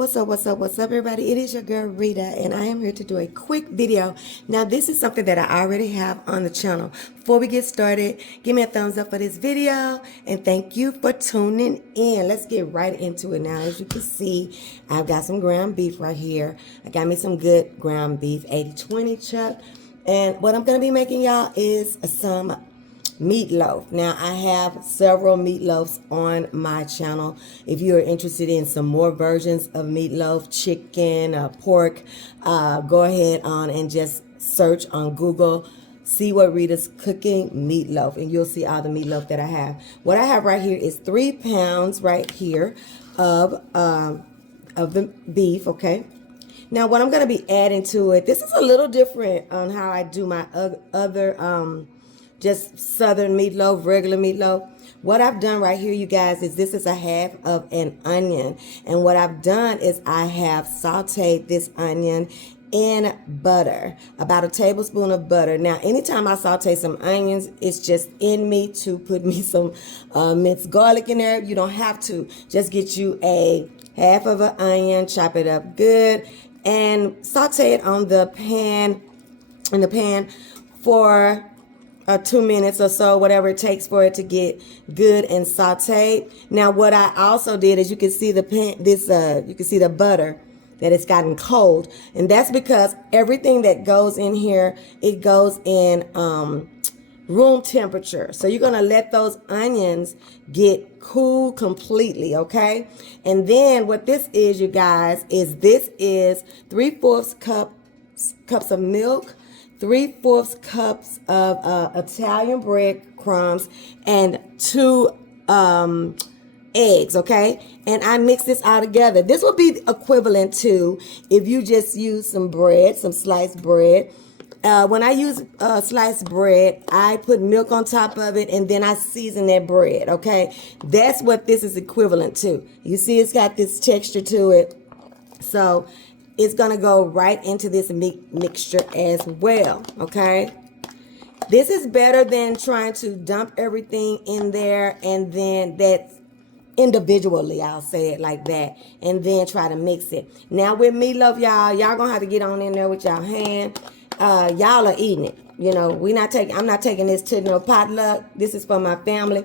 What's up, everybody? It is your girl, Rita, and I am here to do a quick video. Now, this is something that I already have on the channel. Before we get started, give me a thumbs up for this video, and thank you for tuning in. Let's get right into it now. As you can see, I've got some ground beef right here. I got me some good ground beef, 80/20 chuck. And what I'm going to be making, y'all, is some meatloaf. Now, I have several meatloafs on my channel. If you are interested in some more versions of meatloaf, chicken, pork, go ahead on and just search on Google, see what Rita's cooking meatloaf, and you'll see all the meatloaf that I have. What I have right here is 3 pounds right here of the beef, okay? Now, what I'm going to be adding to it, this is a little different on how I do my other just southern meatloaf, regular meatloaf. What I've done right here, you guys, is this is a half of an onion. And what I've done is I have sauteed this onion in butter, about a tablespoon of butter. Now, anytime I saute some onions, it's just in me to put me some minced garlic in there. You don't have to. Just get you a half of an onion, chop it up good, and saute it on the pan, in the pan for 2 minutes or so, whatever it takes for it to get good and sauteed. Now, what I also did is you can see the pan, you can see the butter that it's gotten cold, and that's because everything that goes in here, it goes in room temperature. So you're gonna let those onions get cool completely, okay? And then what this is, you guys, is this is 3/4 cups of milk, 3/4 cups of Italian breadcrumbs, and 2 eggs, okay? And I mix this all together. This will be equivalent to if you just use some bread, some sliced bread. When I use sliced bread, I put milk on top of it, and then I season that bread, okay? That's what this is equivalent to. You see it's got this texture to it. So it's going to go right into this mixture as well, okay? This is better than trying to dump everything in there and then that's individually, I'll say it like that, and then try to mix it. Now with meatloaf, y'all going to have to get on in there with y'all hand. Y'all are eating it. You know, I'm not taking this to no potluck. This is for my family.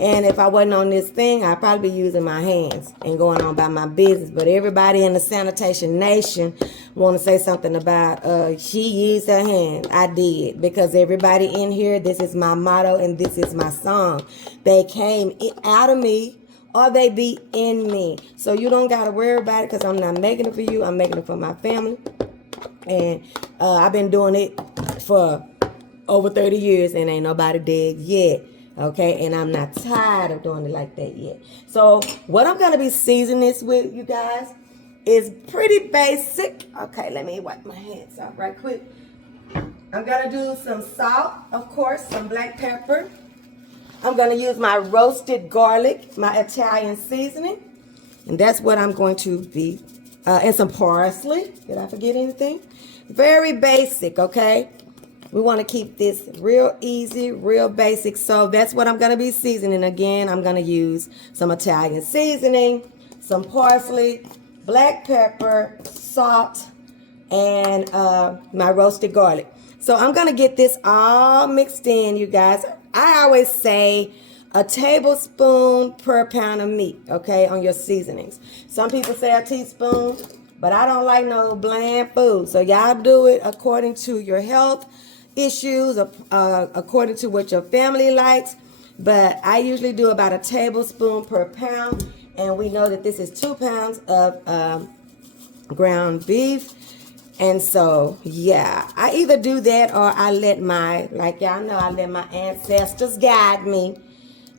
And if I wasn't on this thing, I'd probably be using my hands and going on about my business. But everybody in the Sanitation Nation want to say something about she used her hands. I did, because everybody in here, this is my motto and this is my song. They came out of me or they be in me. So you don't got to worry about it, because I'm not making it for you. I'm making it for my family. And I've been doing it for over 30 years and ain't nobody dead yet. Okay, and I'm not tired of doing it like that yet. So what I'm going to be seasoning this with, you guys, is pretty basic. Okay, let me wipe my hands off right quick. I'm going to do some salt, of course, some black pepper. I'm going to use my roasted garlic, my Italian seasoning. And that's what I'm going to be, and some parsley. Did I forget anything? Very basic, okay? We want to keep this real easy, real basic. So that's what I'm going to be seasoning. Again, I'm going to use some Italian seasoning, some parsley, black pepper, salt, and my roasted garlic. So I'm going to get this all mixed in, you guys. I always say a tablespoon per pound of meat, okay, on your seasonings. Some people say a teaspoon, but I don't like no bland food. So y'all do it according to your health issues, according to what your family likes. But I usually do about a tablespoon per pound. And we know that this is 2 pounds of ground beef. And so, yeah, I either do that or I let like y'all know, I let my ancestors guide me.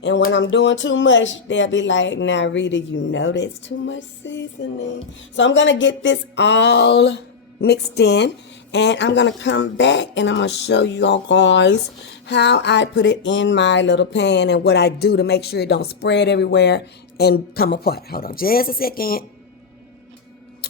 And when I'm doing too much, they'll be like, now, Rita, you know that's too much seasoning. So I'm going to get this all mixed in. And I'm going to come back and I'm going to show you all guys how I put it in my little pan and what I do to make sure it don't spread everywhere and come apart. Hold on just a second.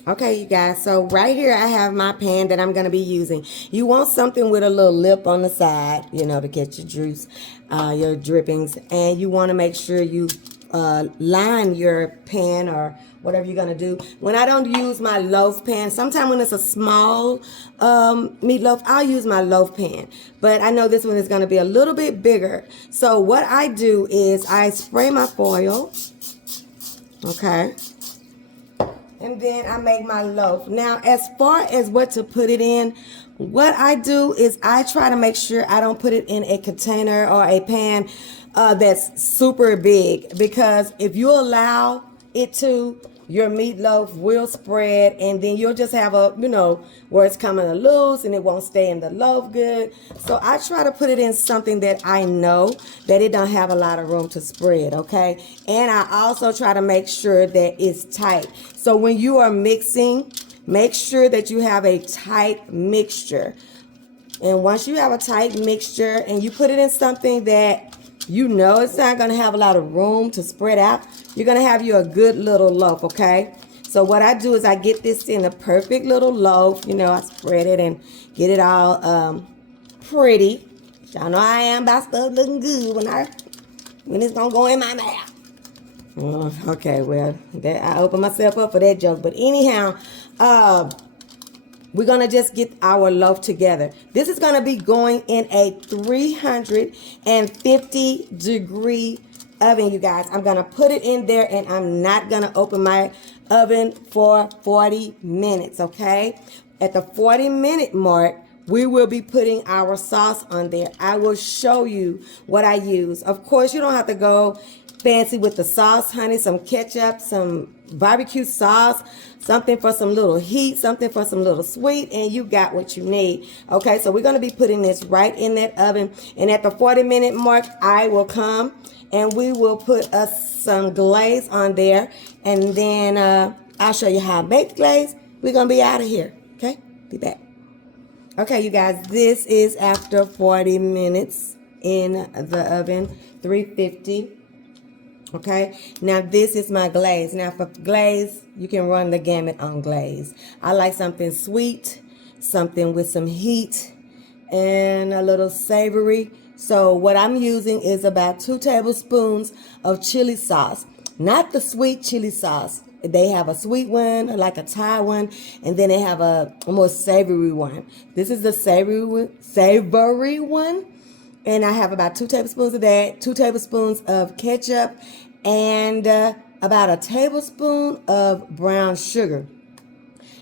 Okay, you guys, so right here I have my pan that I'm going to be using. You want something with a little lip on the side, you know, to get your juice, your drippings. And you want to make sure you line your pan or whatever you're gonna do. When I don't use my loaf pan, sometimes when it's a small meatloaf, I'll use my loaf pan. But I know this one is gonna be a little bit bigger. So what I do is I spray my foil, okay? And then I make my loaf. Now, as far as what to put it in, what I do is I try to make sure I don't put it in a container or a pan that's super big, because if you allow it to, your meatloaf will spread, and then you'll just have a, where it's coming loose and it won't stay in the loaf good. So I try to put it in something that I know that it don't have a lot of room to spread, okay? And I also try to make sure that it's tight. So when you are mixing, make sure that you have a tight mixture. And once you have a tight mixture and you put it in something that you know it's not going to have a lot of room to spread out, you're going to have you a good little loaf, okay? So what I do is I get this in a perfect little loaf. I spread it and get it all pretty. Y'all know I am about stuff looking good when it's going to go in my mouth. Okay, well, I open myself up for that joke. But anyhow, we're going to just get our loaf together. This is going to be going in a 350 degree oven, you guys. I'm going to put it in there, and I'm not going to open my oven for 40 minutes, okay? At the 40-minute mark, we will be putting our sauce on there. I will show you what I use. Of course, you don't have to go fancy with the sauce, honey. Some ketchup, some barbecue sauce, something for some little heat, something for some little sweet, and you got what you need. Okay, so we're going to be putting this right in that oven, and at the 40-minute mark, I will come and we will put some glaze on there, and then I'll show you how I make glaze. We're going to be out of here, okay? Be back. Okay, you guys, this is after 40 minutes in the oven, 350. Okay, now this is my glaze. Now for glaze, you can run the gamut on glaze. I like something sweet, something with some heat, and a little savory. So what I'm using is about 2 tablespoons of chili sauce. Not the sweet chili sauce. They have a sweet one, like a Thai one, and then they have a more savory one. This is the savory one. And I have about 2 tablespoons of that, 2 tablespoons of ketchup, and about a tablespoon of brown sugar.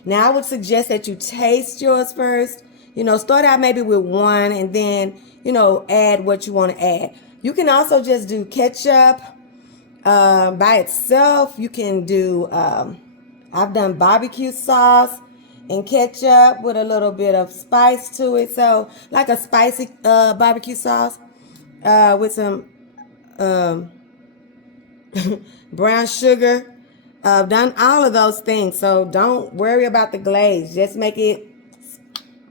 Now, I would suggest that you taste yours first. Start out maybe with 1, and then, add what you want to add. You can also just do ketchup by itself. You can do, I've done barbecue sauce and ketchup with a little bit of spice to it. So like a spicy barbecue sauce with some brown sugar. I've done all of those things. So don't worry about the glaze. Just make it,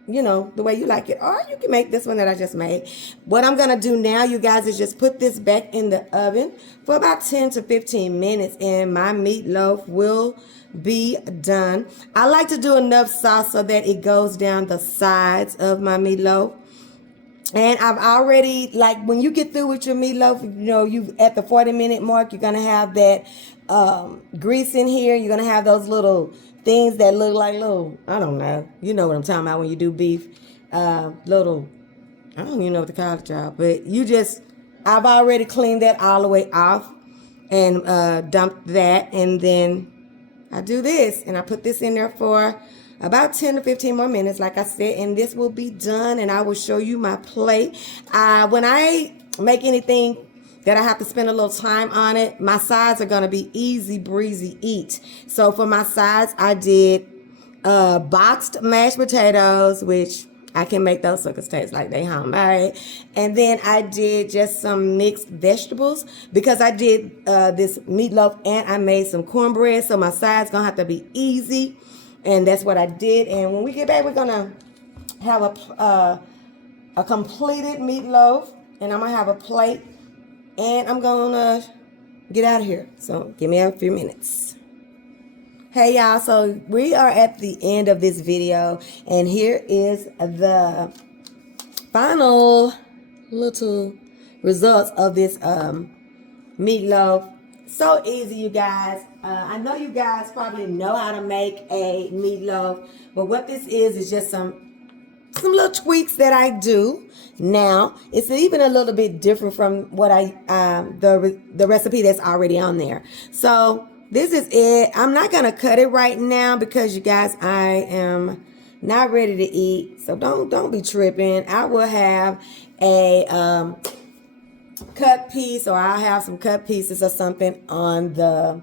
the way you like it. Or you can make this one that I just made. What I'm going to do now, you guys, is just put this back in the oven for about 10 to 15 minutes. And my meatloaf will be done. I like to do enough sauce so that it goes down the sides of my meatloaf. And I've already, like, when you get through with your meatloaf, you at the 40-minute mark, you're going to have that grease in here. You're going to have those little things that look like little, I don't know. You know what I'm talking about when you do beef. Little, I don't even know what to call it, y'all. But I've already cleaned that all the way off and dumped that. And then I do this, and I put this in there for about 10 to 15 more minutes, like I said, and this will be done, and I will show you my plate. When I make anything that I have to spend a little time on it, my sides are going to be easy breezy eat. So for my sides, I did boxed mashed potatoes, which I can make those suckers taste like they homemade. And then I did just some mixed vegetables because I did this meatloaf and I made some cornbread. So my side's going to have to be easy. And that's what I did. And when we get back, we're going to have a completed meatloaf. And I'm going to have a plate. And I'm going to get out of here. So give me a few minutes. Hey y'all, so we are at the end of this video, and here is the final little results of this meatloaf So easy, you guys. I know you guys probably know how to make a meatloaf, but what this is just some little tweaks that I do. Now it's even a little bit different from what the recipe that's already on there. So this is it. I'm not gonna cut it right now because you guys, I am not ready to eat. So don't be tripping. I will have a cut piece, or I'll have some cut pieces or something on the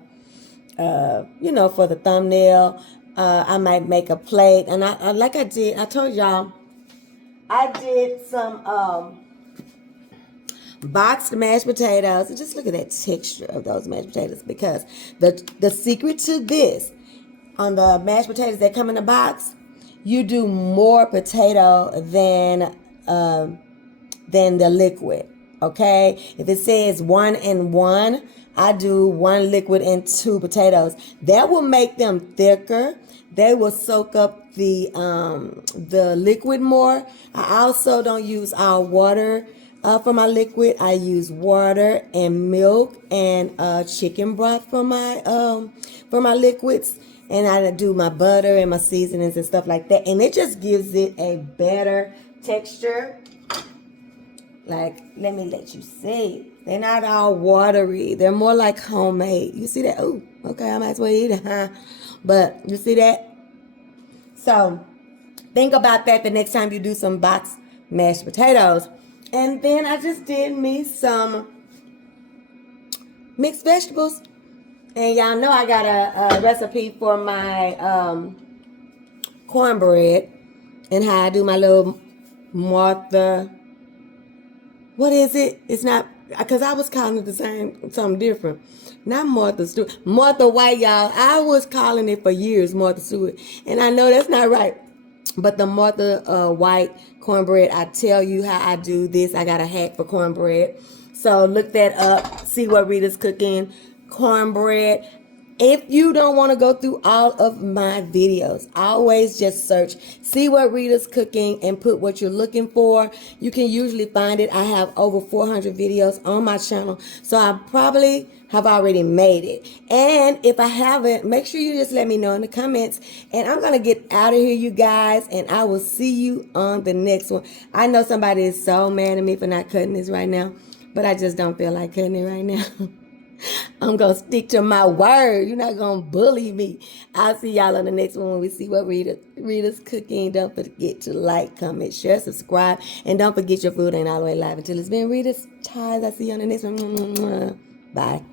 for the thumbnail. I might make a plate, and I like I told y'all, I did some boxed mashed potatoes. And just look at that texture of those mashed potatoes, because the secret to this, on the mashed potatoes that come in the box, you do more potato than the liquid. Okay, if it says 1 and 1, I do 1 liquid and 2 potatoes. That will make them thicker. They will soak up the liquid more. I also don't use all water for my liquid. I use water and milk and chicken broth for my liquids. And I do my butter and my seasonings and stuff like that. And it just gives it a better texture. Like, let me let you see. They're not all watery. They're more like homemade. You see that? Oh, okay, I might as well eat it, huh? But you see that? So think about that the next time you do some boxed mashed potatoes. And then I just did me some mixed vegetables. And y'all know I got a recipe for my cornbread, and how I do my little Martha. What is it? It's not, because I was calling it the same, something different. Not Martha Stewart. Martha White, y'all. I was calling it for years Martha Stewart. And I know that's not right. But the Martha White cornbread, I tell you how I do this. I got a hack for cornbread. So look that up. See what Rita's cooking. Cornbread. If you don't want to go through all of my videos, always just search, see what Rita's cooking, and put what you're looking for. You can usually find it. I have over 400 videos on my channel, so I probably have already made it. And if I haven't, make sure you just let me know in the comments. And I'm going to get out of here, you guys, and I will see you on the next one. I know somebody is so mad at me for not cutting this right now, but I just don't feel like cutting it right now. I'm going to stick to my word. You're not going to bully me. I'll see y'all on the next one when we see what Rita's cooking. Don't forget to like, comment, share, subscribe. And don't forget, your food ain't all the way live until it's been Rita's Ties. I'll see you on the next one. Bye.